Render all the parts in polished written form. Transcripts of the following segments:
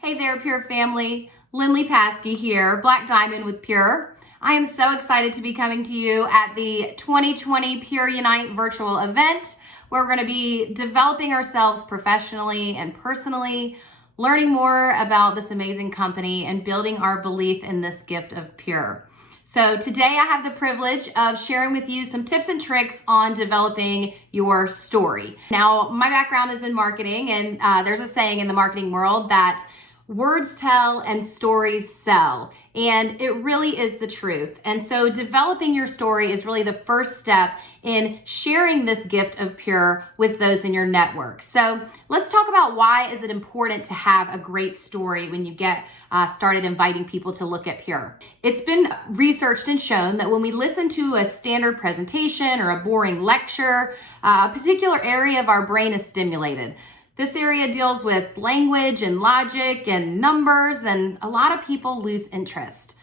Hey there, Pure family. Linley Paske here, Black Diamond with Pure. I am so excited to be coming to you at the 2020 Pure Unite virtual event, where we're going to be developing ourselves professionally and personally, learning more about this amazing company and building our belief in this gift of Pure. So today I have the privilege of sharing with you some tips and tricks on developing your story. Now, my background is in marketing, and there's a saying in the marketing world that words tell and stories sell. And it really is the truth. And so developing your story is really the first step in sharing this gift of Pure with those in your network. So let's talk about why is it important to have a great story when you get started inviting people to look at Pure. It's been researched and shown that when we listen to a standard presentation or a boring lecture, a particular area of our brain is stimulated. This area deals with language and logic and numbers, and a lot of people lose interest.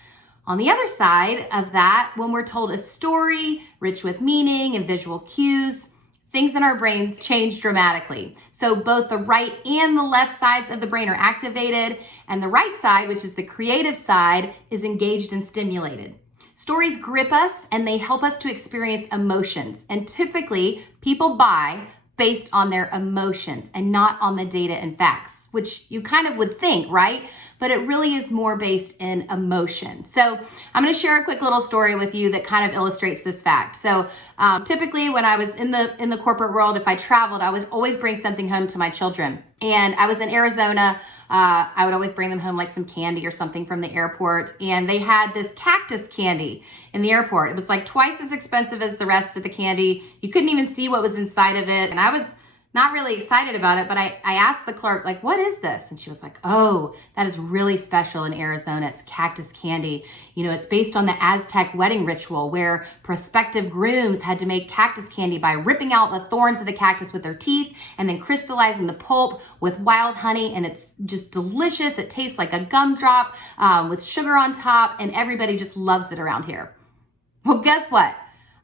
On the other side of that, when we're told a story rich with meaning and visual cues, things in our brains change dramatically. So both the right and the left sides of the brain are activated, and the right side, which is the creative side, is engaged and stimulated. Stories grip us and they help us to experience emotions, and typically people buy based on their emotions and not on the data and facts, which you kind of would think, right? But it really is more based in emotion. So I'm going to share a quick little story with you that kind of illustrates this fact. So typically when I was in the corporate world, if I traveled, I would always bring something home to my children. And I was in Arizona. I would always bring them home like some candy or something from the airport. And they had this cactus candy in the airport. It was like twice as expensive as the rest of the candy. You couldn't even see what was inside of it. And I was not really excited about it, but I asked the clerk, like, what is this? And she was like, oh, that is really special in Arizona. It's cactus candy. You know, it's based on the Aztec wedding ritual where prospective grooms had to make cactus candy by ripping out the thorns of the cactus with their teeth and then crystallizing the pulp with wild honey. And it's just delicious. It tastes like a gumdrop with sugar on top, and everybody just loves it around here. Well, guess what?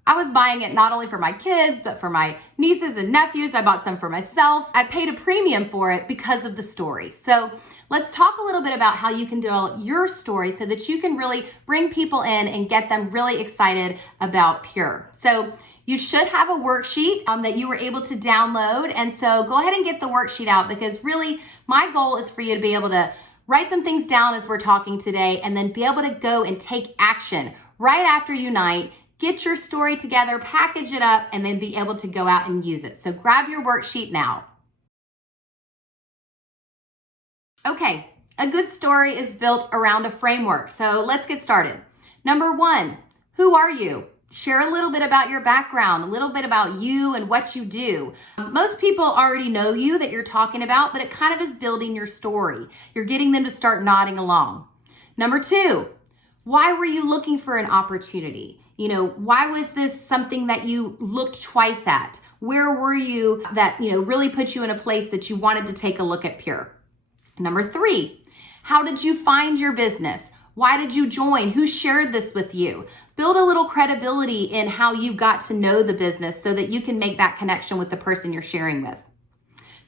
I was buying it not only for my kids, but for my nieces and nephews. I bought some for myself. I paid a premium for it because of the story. So let's talk a little bit about how you can develop your story so that you can really bring people in and get them really excited about Pure. So you should have a worksheet that you were able to download. And so go ahead and get the worksheet out, because really my goal is for you to be able to write some things down as we're talking today and then be able to go and take action right after Unite. Get your story together, package it up, and then be able to go out and use it. So grab your worksheet now. Okay, a good story is built around a framework. So let's get started. Number one, who are you? Share a little bit about your background, a little bit about you and what you do. Most people already know you that you're talking about, but it kind of is building your story. You're getting them to start nodding along. Number two, why were you looking for an opportunity? You know, why was this something that you looked twice at? Where were you that, really put you in a place that you wanted to take a look at Pure? Number three, how did you find your business? Why did you join? Who shared this with you? Build a little credibility in how you got to know the business so that you can make that connection with the person you're sharing with.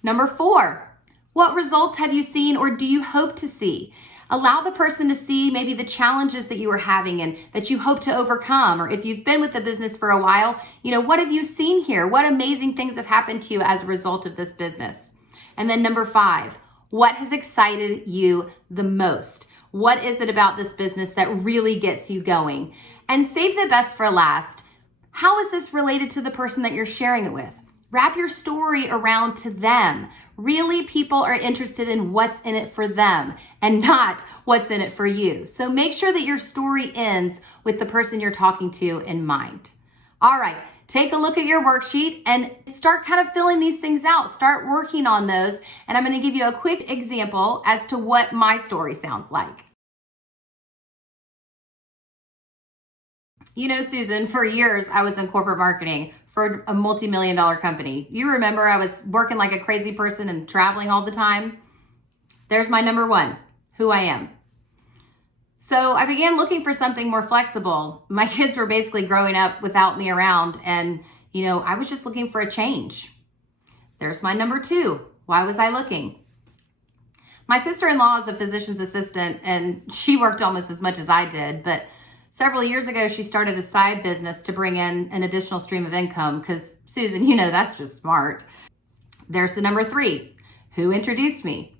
Number four, what results have you seen or do you hope to see? Allow the person to see maybe the challenges that you are having and that you hope to overcome. Or if you've been with the business for a while, what have you seen here? What amazing things have happened to you as a result of this business? And then number five, what has excited you the most? What is it about this business that really gets you going? And save the best for last. How is this related to the person that you're sharing it with? Wrap your story around to them. Really, people are interested in what's in it for them and not what's in it for you. So make sure that your story ends with the person you're talking to in mind. All right, take a look at your worksheet and start kind of filling these things out. Start working on those. And I'm going to give you a quick example as to what my story sounds like. You know, Susan, for years I was in corporate marketing for a multi-million-dollar company. You remember I was working like a crazy person and traveling all the time? There's my number one, who I am. So I began looking for something more flexible. My kids were basically growing up without me around, and I was just looking for a change. There's my number two. Why was I looking? My sister-in-law is a physician's assistant, and she worked almost as much as I did, but several years ago, she started a side business to bring in an additional stream of income because, Susan, you know that's just smart. There's the number 3. Who introduced me?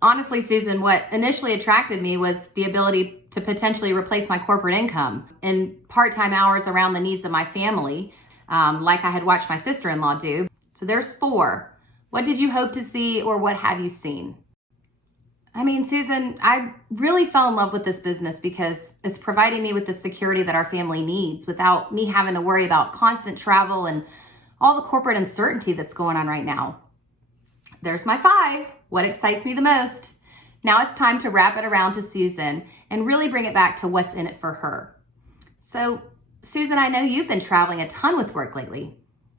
Honestly, Susan, what initially attracted me was the ability to potentially replace my corporate income in part-time hours around the needs of my family, like I had watched my sister-in-law do. So there's 4. What did you hope to see, or what have you seen? I mean, Susan, I really fell in love with this business because it's providing me with the security that our family needs without me having to worry about constant travel and all the corporate uncertainty that's going on right now. There's my 5. What excites me the most? Now it's time to wrap it around to Susan and really bring it back to what's in it for her. So, Susan, I know you've been traveling a ton with work lately.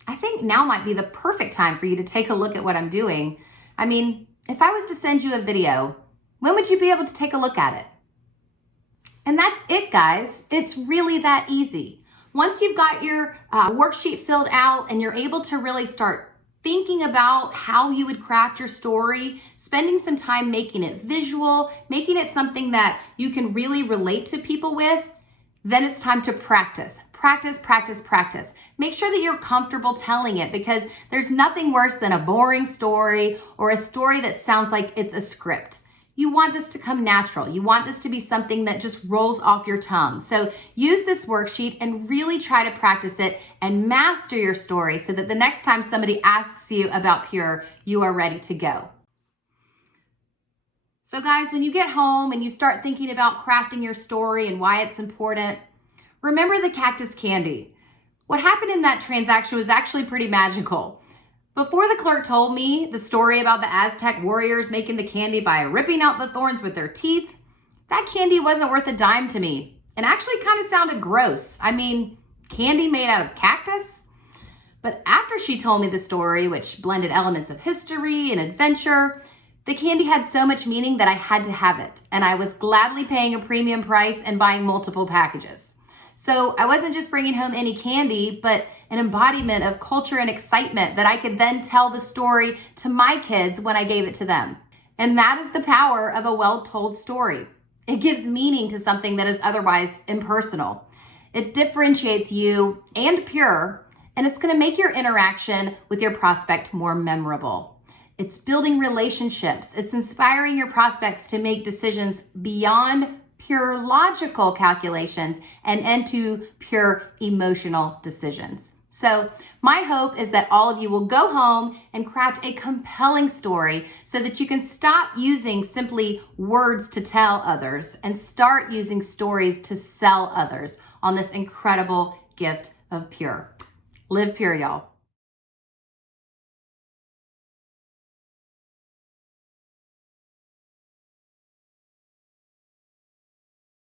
I think now might be the perfect time for you to take a look at what I'm doing. I mean, if I was to send you a video, when would you be able to take a look at it? And that's it, guys. It's really that easy. Once you've got your worksheet filled out and you're able to really start thinking about how you would craft your story, spending some time making it visual, making it something that you can really relate to people with, then it's time to practice. Practice, practice, practice. Make sure that you're comfortable telling it, because there's nothing worse than a boring story or a story that sounds like it's a script. You want this to come natural. You want this to be something that just rolls off your tongue. So use this worksheet and really try to practice it and master your story so that the next time somebody asks you about Pure, you are ready to go. So guys, when you get home and you start thinking about crafting your story and why it's important, remember the cactus candy. What happened in that transaction was actually pretty magical. Before the clerk told me the story about the Aztec warriors making the candy by ripping out the thorns with their teeth, that candy wasn't worth a dime to me and actually kind of sounded gross. I mean, candy made out of cactus? But after she told me the story, which blended elements of history and adventure, the candy had so much meaning that I had to have it, and I was gladly paying a premium price and buying multiple packages. So I wasn't just bringing home any candy, but an embodiment of culture and excitement that I could then tell the story to my kids when I gave it to them. And that is the power of a well-told story. It gives meaning to something that is otherwise impersonal. It differentiates you and Pure, and it's going to make your interaction with your prospect more memorable. It's building relationships. It's inspiring your prospects to make decisions beyond pure logical calculations and into pure emotional decisions. So my hope is that all of you will go home and craft a compelling story so that you can stop using simply words to tell others and start using stories to sell others on this incredible gift of Pure. Live Pure, y'all.